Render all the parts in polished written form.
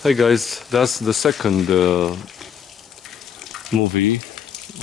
Hey guys, that's the second movie.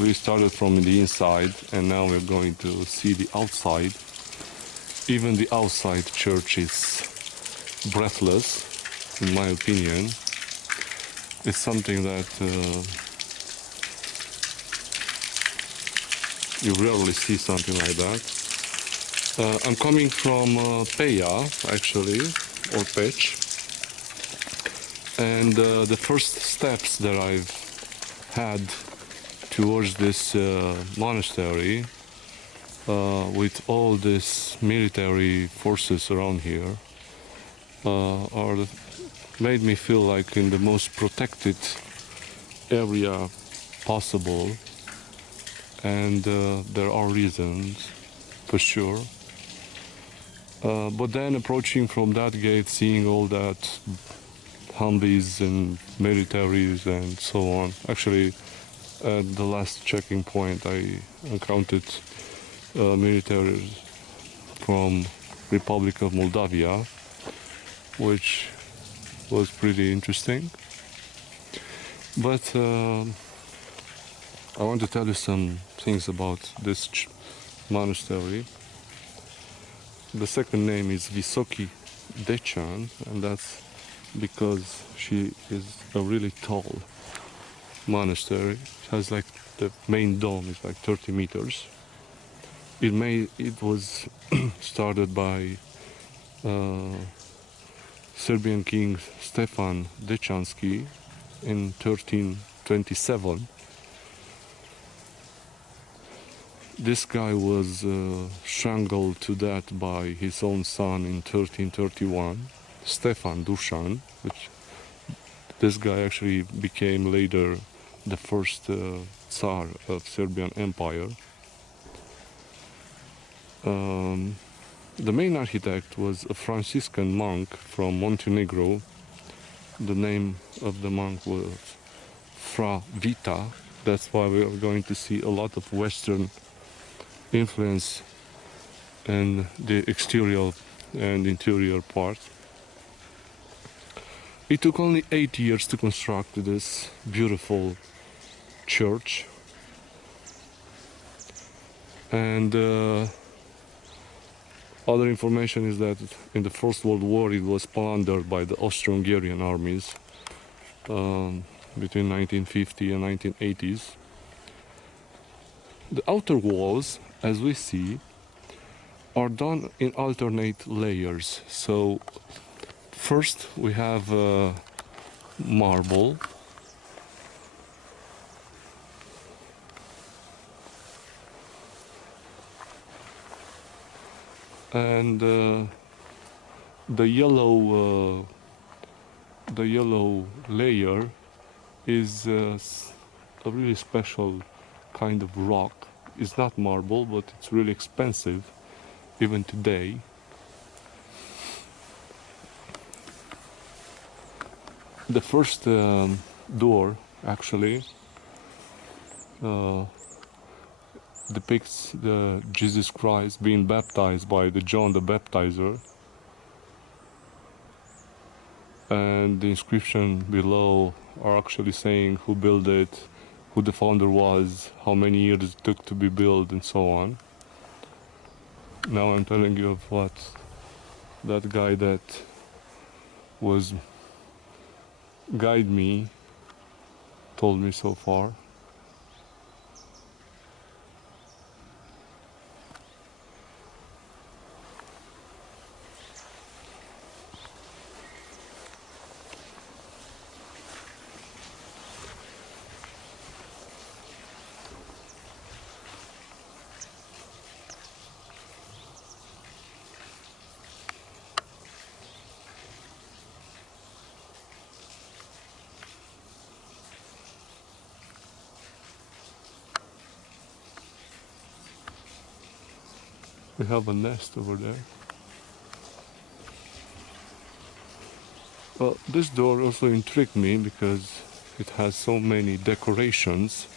We started from the inside and now we're going to see the outside. Even the outside church is breathless, in my opinion. It's something that you rarely see something like that. I'm coming from Peja, actually, or Peć. And the first steps that I've had towards this monastery with all these military forces around here made me feel like in the most protected area possible, and there are reasons for sure. But then approaching from that gate, seeing all that Humvees and militaries and so on. Actually, at the last checking point, I encountered military from Republic of Moldavia, which was pretty interesting. But I want to tell you some things about this monastery. The second name is Visoki Dečani, and that's because she is a really tall monastery. It has like the main dome is like 30 meters. It was started by Serbian King Stefan Dečanski in 1327. This guy was strangled to death by his own son in 1331, Stefan Dušan, which this guy actually became later the first Tsar of Serbian Empire. The main architect was a Franciscan monk from Montenegro. The name of the monk was Fra Vita. That's why we are going to see a lot of Western influence in the exterior and interior part. It took only 8 years to construct this beautiful church, and other information is that in the First World War it was plundered by the Austro-Hungarian armies between 1950 and 1980s. The outer walls, as we see, are done in alternate layers. So first we have marble, and the yellow layer is a really special kind of rock. It's not marble, but it's really expensive even today. The first door actually depicts the Jesus Christ being baptized by the John the Baptizer, and the inscription below are actually saying who built it, who the founder was, how many years it took to be built, and so on. Now I'm telling you of what that guy that was guide me told me so far. We have a nest over there. Well, this door also intrigued me because it has so many decorations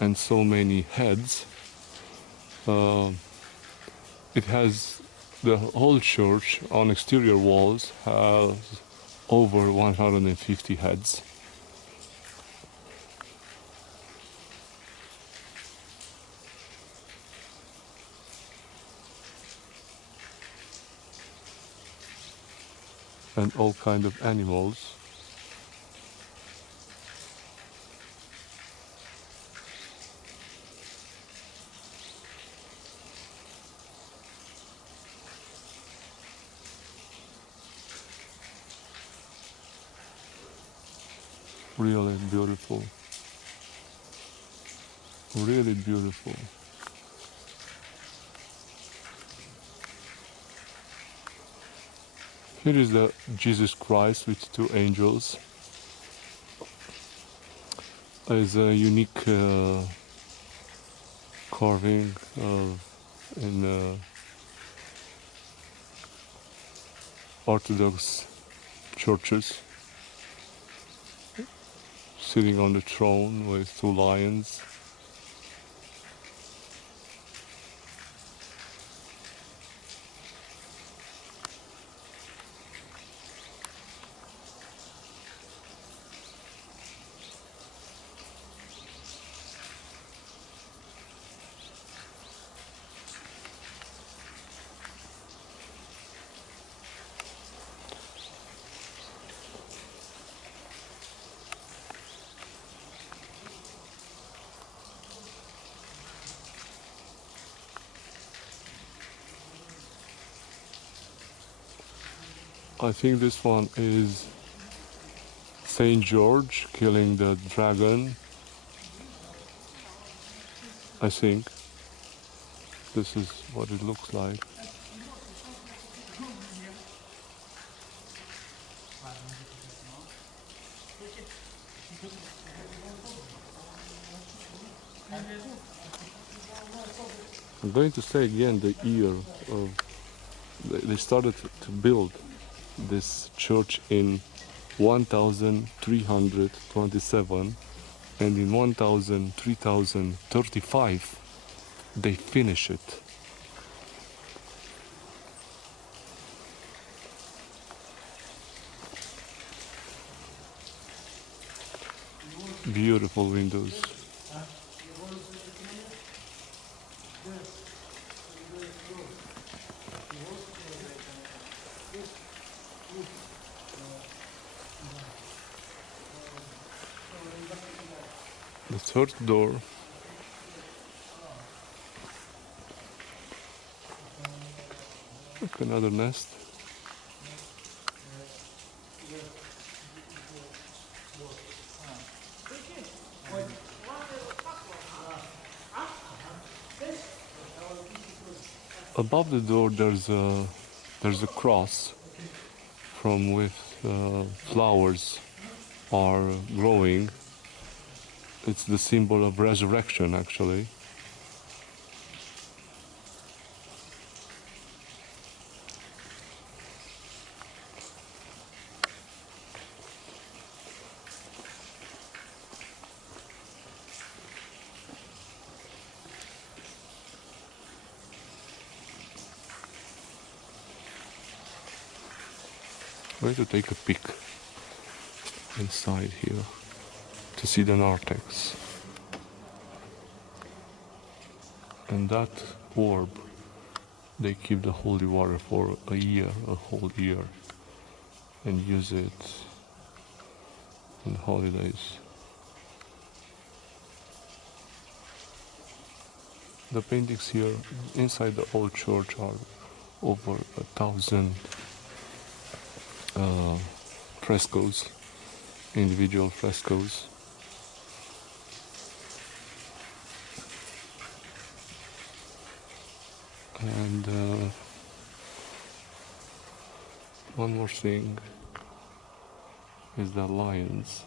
and so many heads. It has the whole church on exterior walls has over 150 heads. And all kind of animals. Really beautiful. Really beautiful. Here is the Jesus Christ with two angels. Is a unique carving in Orthodox churches, sitting on the throne with two lions. I think this one is Saint George killing the dragon. I think this is what it looks like. I'm going to say again the year of they started to build this church in 1327, and in 3035 they finish it. Beautiful windows. The third door. Look, another nest. Above the door there's a cross from which flowers are growing. It's the symbol of resurrection, actually. I'm going to take a peek inside here to see the narthex. And that orb, they keep the holy water for a year, a whole year, and use it on holidays. The paintings here inside the old church are over 1,000 frescoes, individual frescoes. And one more thing is the lions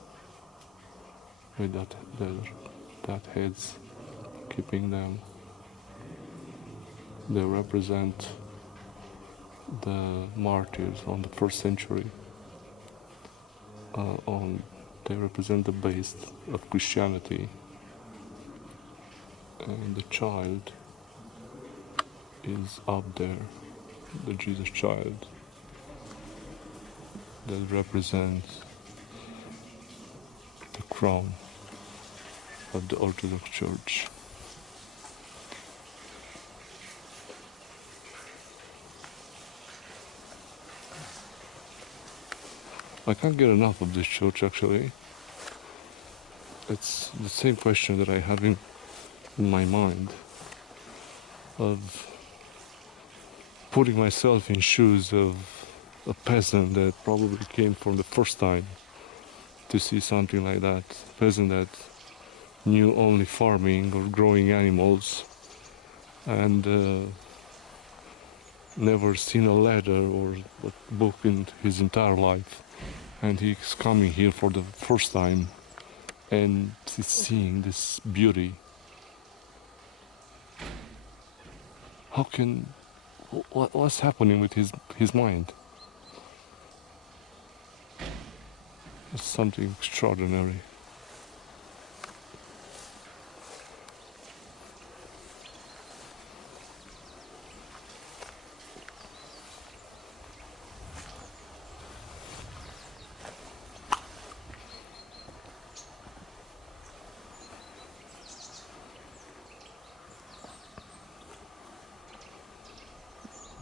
with that heads keeping them. They represent the martyrs on the first century. They represent the base of Christianity, and the child is up there, the Jesus child. that represents the crown of the Orthodox Church. I can't get enough of this church, actually. It's the same question that I have in my mind of putting myself in shoes of a peasant that probably came for the first time to see something like that. A peasant that knew only farming or growing animals and never seen a letter or a book in his entire life. And he's coming here for the first time and he's seeing this beauty. How can, what's happening with his mind? It's something extraordinary.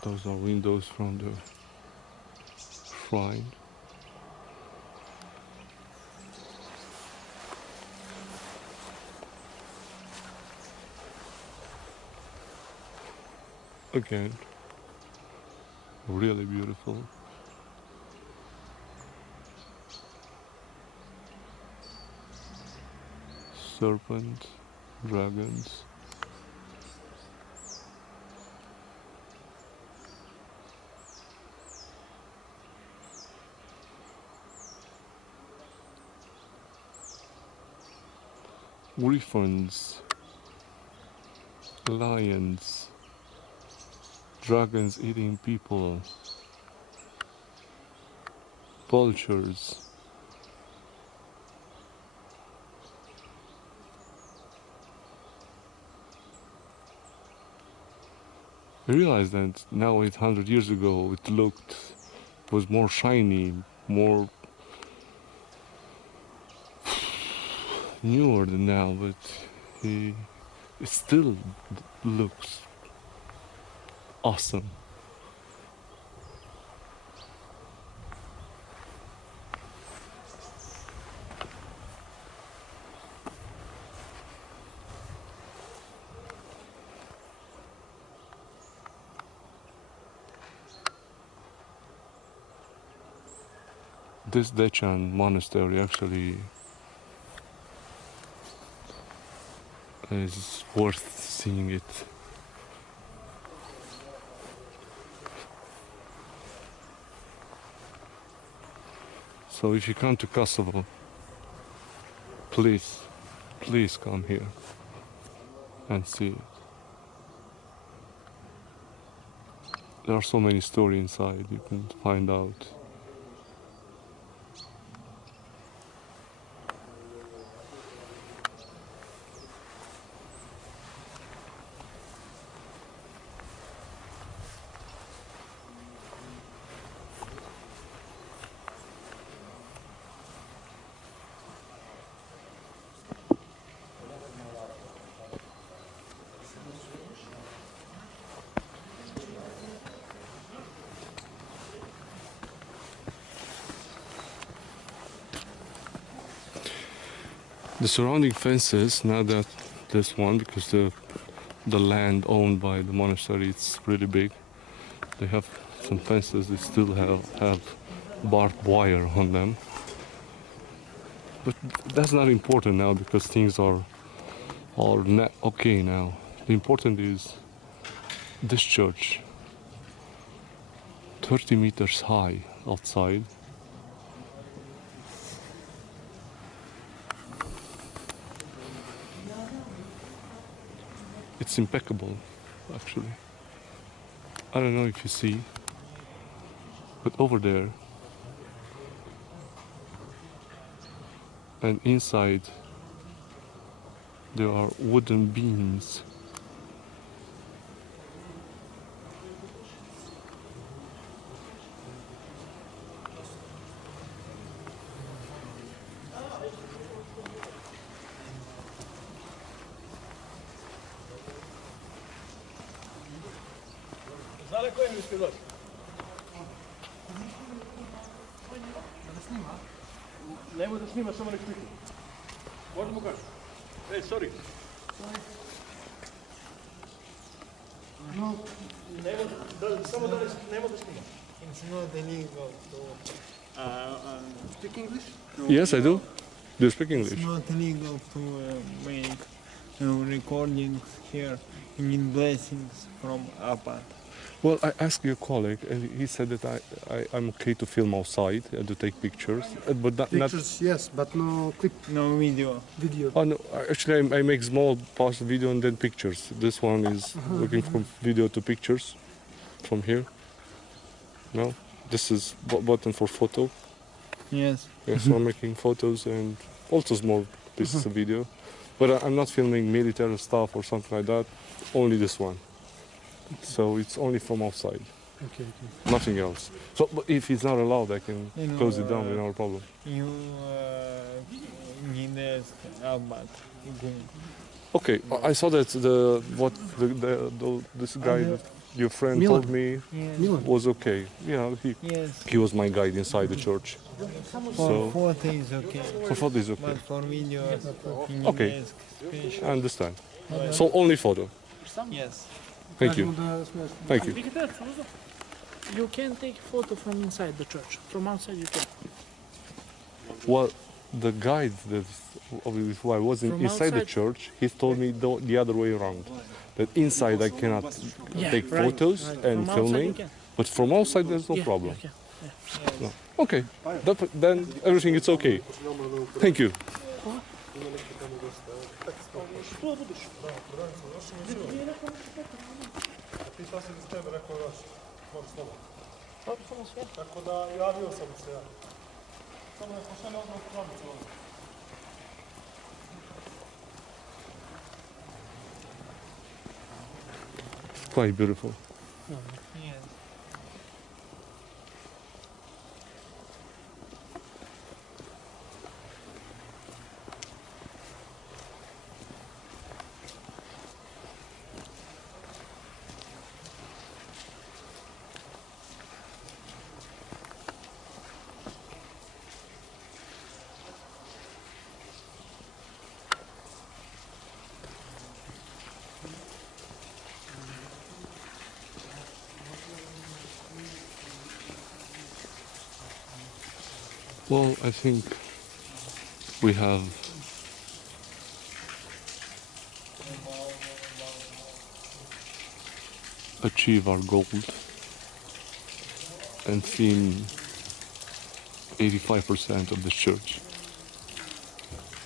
Those are windows from the shrine. Again, really beautiful. Serpent, dragons. Griffins, lions, dragons eating people, vultures. I realized that now 800 years ago it was more shiny, more newer than now, but it still looks awesome. This Dechan monastery actually is worth seeing it. So if you come to Kosovo, please come here and see it. There are so many stories inside, you can find out. The surrounding fences, not that this one, because the land owned by the monastery it's really big. They have some fences that still have barbed wire on them. But that's not important now because things are not okay now. The important is this church, 30 meters high outside. It's impeccable, actually. I don't know if you see, but over there and inside there are wooden beams. Neko engleski dođe. Nemoj da snima, samo nek slika. Možemo kaži. Ej, sorry. No, Samo da nemoj da snima. it's not illegal to speak English. Yes, I do. Do you speak English? It's not illegal to make recordings here. You need blessings from Abad. Well, I asked your colleague, and he said that I'm okay to film outside and to take pictures, but not. Pictures, yes, but no clip No video. video. Oh no! Actually, I make small pause video and then pictures. This one is looking from video to pictures, from here. No, this is button for photo. Yes. Yeah, so I'm making photos and also small pieces of video, but I'm not filming military stuff or something like that. Only this one. So it's only from outside, Okay. nothing else. So but if it's not allowed, I can You know, close it down without a problem. You need ask Abad. Okay, I saw that this guy, that your friend Milan. told me Yes. Milan. was okay. Yeah, Yes. he was my guide inside the church. For So photo is okay. for photo is okay. But for video, you need Okay. ask special. I understand. So only photo. Yes. Thank you. Thank you. You can take photo from inside the church. From outside you can. Well, the guide that who I was From inside the outside? church, he told me the other way around. That inside I cannot Yeah, take right, photos right. and From outside filming, you can. but from outside there's no Yeah, problem. you can. No. Okay, then everything is okay. Thank you. Pisao sam iz tebe, rekao još, moraš slobodno. Tako da javio sam se ja. Samo ne pošalje odmah stranicu ovdje. Quite beautiful. Yes. Well, I think we have achieved our goal and seen 85% of the church.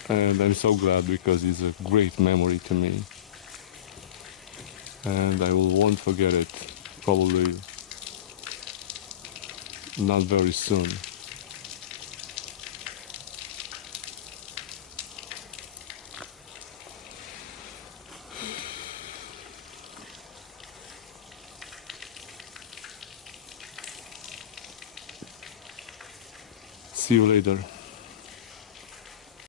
And I'm so glad because it's a great memory to me. And I won't forget it, probably not very soon. See you later.